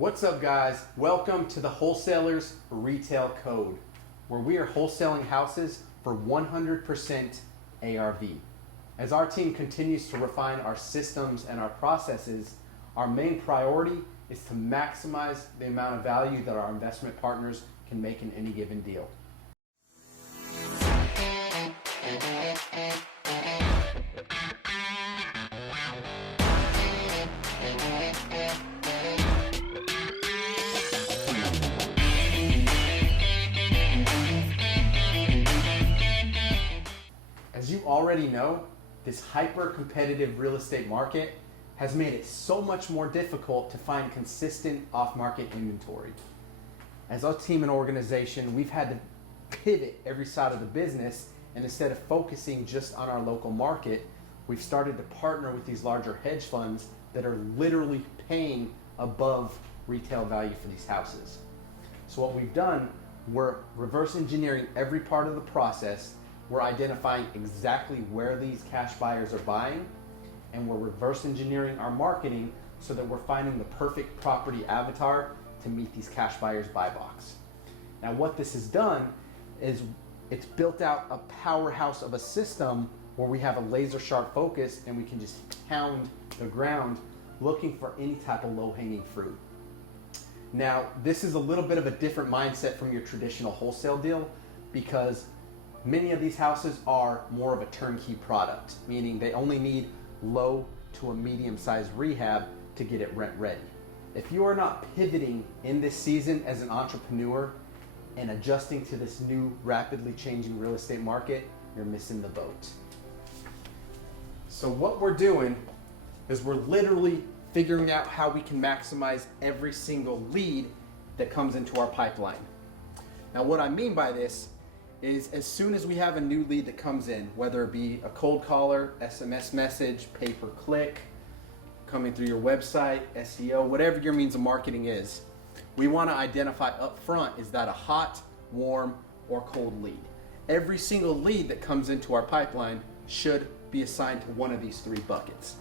What's up, guys? Welcome to the Wholesalers Retail Code, where we are wholesaling houses for 100% ARV. As our team continues to refine our systems and our processes, our main priority is to maximize the amount of value that our investment partners can make in any given deal. As you already know, this hyper-competitive real estate market has made it so much more difficult to find consistent off-market inventory. As our team and organization, we've had to pivot every side of the business, and instead of focusing just on our local market, we've started to partner with these larger hedge funds that are literally paying above retail value for these houses. So what we've done, we're reverse engineering every part of the process. We're identifying exactly where these cash buyers are buying, and we're reverse engineering our marketing so that we're finding the perfect property avatar to meet these cash buyers' buy box. Now, what this has done is it's built out a powerhouse of a system where we have a laser sharp focus and we can just pound the ground looking for any type of low-hanging fruit. Now, this is a little bit of a different mindset from your traditional wholesale deal, because many of these houses are more of a turnkey product, meaning they only need low to a medium-sized rehab to get it rent ready. If you are not pivoting in this season as an entrepreneur and adjusting to this new rapidly changing real estate market, you're missing the boat. So what we're doing is we're literally figuring out how we can maximize every single lead that comes into our pipeline. Now, what I mean by this is as soon as we have a new lead that comes in, whether it be a cold caller, SMS message, pay-per-click, coming through your website, SEO, whatever your means of marketing is, we want to identify up front, is that a hot, warm, or cold lead? Every single lead that comes into our pipeline should be assigned to one of these three buckets.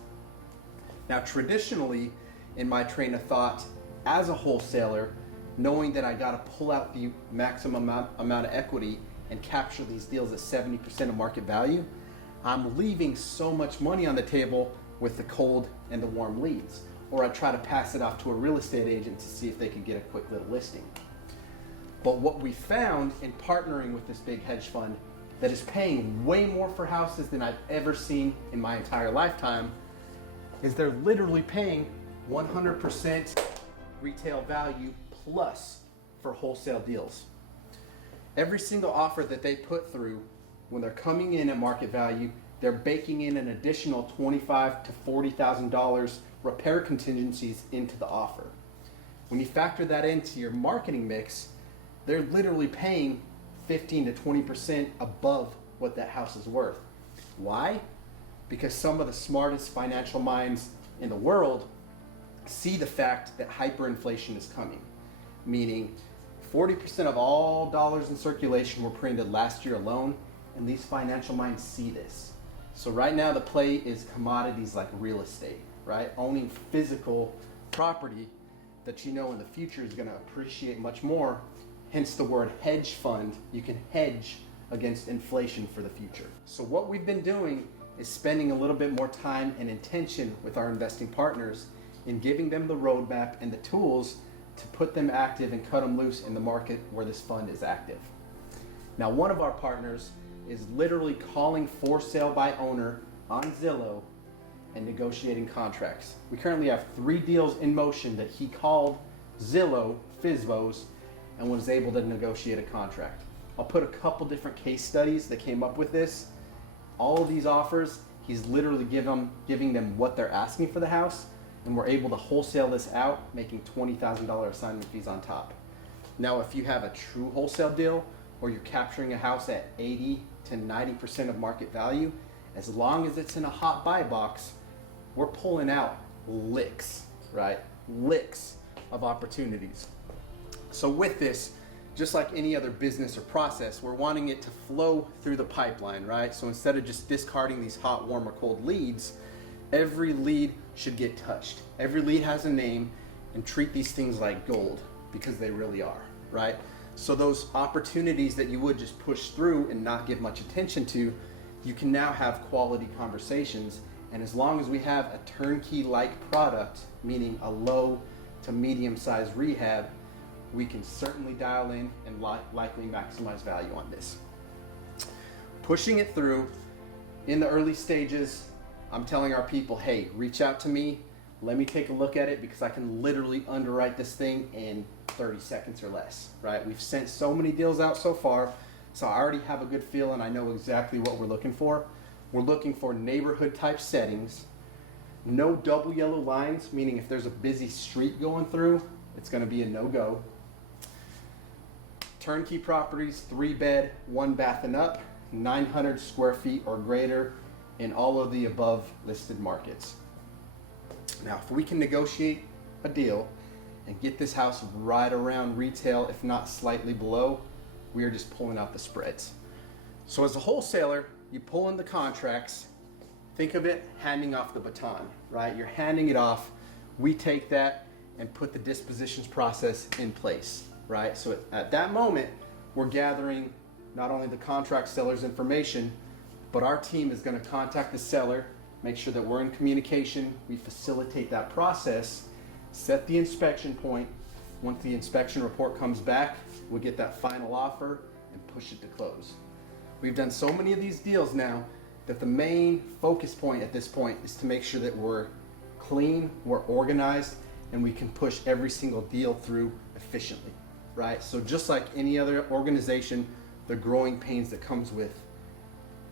Now, traditionally, in my train of thought, as a wholesaler, knowing that I got to pull out the maximum amount of equity and capture these deals at 70% of market value, I'm leaving so much money on the table with the cold and the warm leads. Or I try to pass it off to a real estate agent to see if they can get a quick little listing. But what we found in partnering with this big hedge fund that is paying way more for houses than I've ever seen in my entire lifetime is they're literally paying 100% retail value plus for wholesale deals. Every single offer that they put through, when they're coming in at market value, they're baking in an additional $25,000 to $40,000 repair contingencies into the offer. When you factor that into your marketing mix, they're literally paying 15 to 20% above what that house is worth. Why? Because some of the smartest financial minds in the world see the fact that hyperinflation is coming, meaning 40% of all dollars in circulation were printed last year alone, and these financial minds see this. So right now the play is commodities like real estate, right? Owning physical property that you know in the future is going to appreciate much more, hence the word hedge fund. You can hedge against inflation for the future. So what we've been doing is spending a little bit more time and intention with our investing partners in giving them the roadmap and the tools to put them active and cut them loose in the market where this fund is active. Now, one of our partners is literally calling for sale by owner on Zillow and negotiating contracts. We currently have 3 deals in motion that he called Zillow, FSBOs, and was able to negotiate a contract. I'll put a couple different case studies that came up with this. All of these offers, he's literally giving them what they're asking for the house, and we're able to wholesale this out, making $20,000 assignment fees on top. Now, if you have a true wholesale deal, or you're capturing a house at 80 to 90% of market value, as long as it's in a hot buy box, we're pulling out licks, right? Licks of opportunities. So with this, just like any other business or process, we're wanting it to flow through the pipeline, right? So instead of just discarding these hot, warm, or cold leads, every lead should get touched. Every lead has a name, and treat these things like gold, because they really are, right? So those opportunities that you would just push through and not give much attention to, you can now have quality conversations. And as long as we have a turnkey-like product, meaning a low to medium-sized rehab, we can certainly dial in and likely maximize value on this. Pushing it through in the early stages, I'm telling our people, hey, reach out to me, let me take a look at it, because I can literally underwrite this thing in 30 seconds or less, right? We've sent so many deals out so far, so I already have a good feel and I know exactly what we're looking for. We're looking for neighborhood type settings, no double yellow lines, meaning if there's a busy street going through, it's gonna be a no-go. Turnkey properties, 3-bed, 1 bath and up, 900 square feet or greater in all of the above listed markets. Now, if we can negotiate a deal and get this house right around retail, if not slightly below, we are just pulling out the spreads. So as a wholesaler, you pull in the contracts, think of it handing off the baton, right? You're handing it off. We take that and put the dispositions process in place, right? So at that moment, we're gathering not only the contract seller's information, but our team is going to contact the seller, make sure that we're in communication, we facilitate that process, set the inspection point. Once the inspection report comes back, we get that final offer and push it to close. We've done so many of these deals now that the main focus point at this point is to make sure that we're clean, we're organized, and we can push every single deal through efficiently, right? So just like any other organization, the growing pains that comes with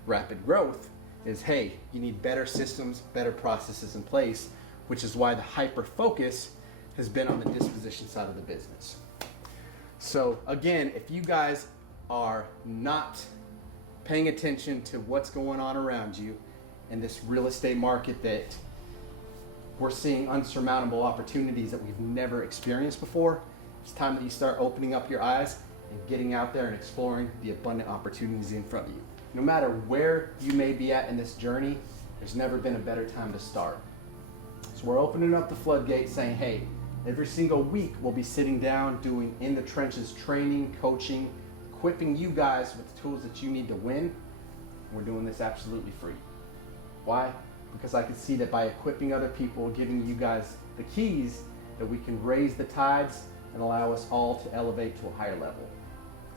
rapid growth is, hey, you need better systems, better processes in place, which is why the hyper focus has been on the disposition side of the business. So again, if you guys are not paying attention to what's going on around you in this real estate market, that we're seeing unsurmountable opportunities that we've never experienced before, it's time that you start opening up your eyes and getting out there and exploring the abundant opportunities in front of you. No matter where you may be at in this journey, there's never been a better time to start. So we're opening up the floodgates, saying, hey, every single week we'll be sitting down doing in the trenches training, coaching, equipping you guys with the tools that you need to win. We're doing this absolutely free. Why? Because I can see that by equipping other people, giving you guys the keys, that we can raise the tides and allow us all to elevate to a higher level.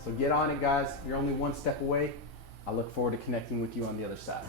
So get on it, guys. You're only one step away. I look forward to connecting with you on the other side.